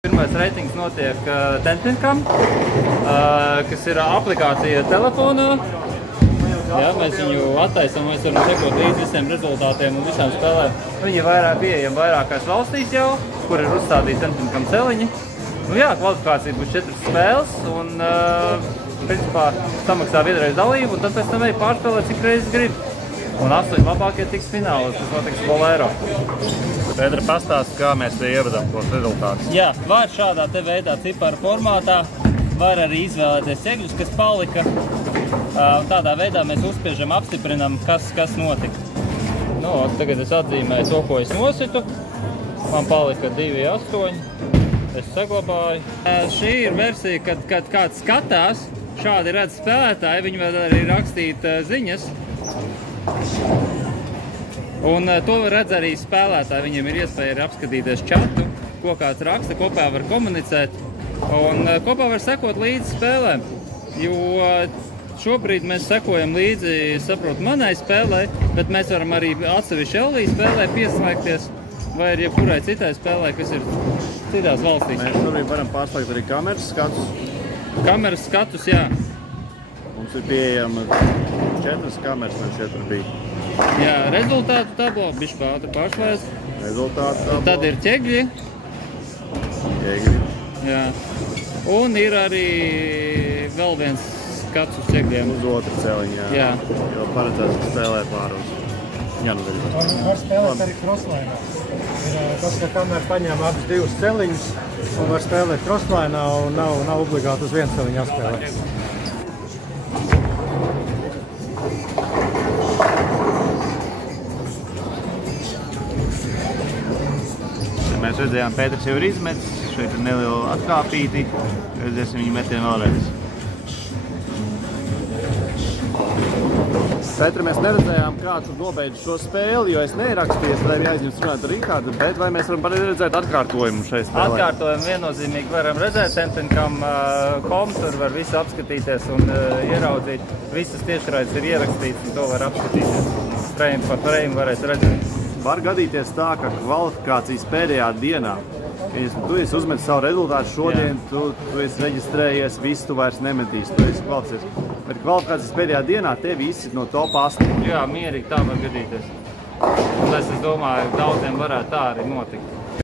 Pirmais reitings notiek Tentenkam, kas ir aplikācija telefonā. Jā, mēs viņu attaisam, mēs varam sekot līdz visiem rezultātiem un visām spēlēm. Viņi ir pieejami vairākās valstīs jau, kur ir uzstādīti Tentenkam celiņi. Nu jā, kvalifikācija būs 4 spēles un principā samaksā vienreiz dalību un tad pēc tam pārspēlē cik reizes grib. Un 8 labākie tiks finālos, tas notiks Bolero. Pēdra pastāst, kā mēs te ievedam tos rezultātus. Jā, var šādā te veidā ciparu formātā, var arī izvēlēties ķegļus, kas palika. Tādā veidā mēs uzspiežam, apstiprinam, kas notika. Nu, tagad es atzīmēju to, ko es nositu. Man palika 2,8. Es saglabāju. Šī ir versija, kad kāds skatās, šādi redz spēlētāji, viņi var arī rakstīt ziņas. Un to var redzēt arī spēlētāji, viņiem ir iespēja arī apskatīties čatu, ko kāds raksta, kopā var komunicēt un kopā var sekot līdzi spēlēm. Jo šobrīd mēs sekojam līdzi, saprotu, manai spēlē, bet mēs varam arī atsevišķi LV spēlē pieslēgties vai arī jebkurai citai spēlē, kas ir citās valstīs. Mēs šobrīd varam pārslēgt arī kameras skatus. Kameras skatus, jā. Mums ir pieejama 4 kameras, man šeit tur bija. Jā, rezultātu tablo, bišķi pātri pārslēdz. Rezultātu tablo. Tad ir ķegļi. Ķegļi. Jā. Un ir arī vēl viens skats uz ķegļiem. Uz otru celiņu, jā. Jo paredzēts spēlēt pār uz Janudaļu. Var spēlēt arī crosslainā. Ir tas, ka kamēr paņem abus 2 celiņus un var spēlēt crosslainā un nav obligāti uz vienu celiņu jāspēlē. Mēs redzējām, Pēters jau ir izmetis, šeit ir neliela atkāpīti, redzēsim viņu metienu vēlreiz. Pēteri, mēs neredzējām, kā tu nobeidzi šo spēli, jo es neierakstīju, lai jāizņemts runāt ar Rikārdu, bet vai mēs varam redzēt atkārtojumu šai spēlē? Atkārtojumu viennozīmīgi varam redzēt, Tentenkam.com, tur var visu apskatīties un ieraudzīt. Visas tiešraides ir ierakstīts un to var apskatīties. Frame par frame varēs redzēt. Var gadīties tā, ka kvalifikācijas pēdējā dienā, tu esi uzmetis savu rezultātu šodien, tu esi reģistrējies, visu tu vairs nemetīs, tu esi kvalificējies. Bet kvalifikācijas pēdējā dienā tevi izsit no top 8. Jā, mierīgi tā var gadīties. Un es domāju, daudziem varētu tā arī notikt.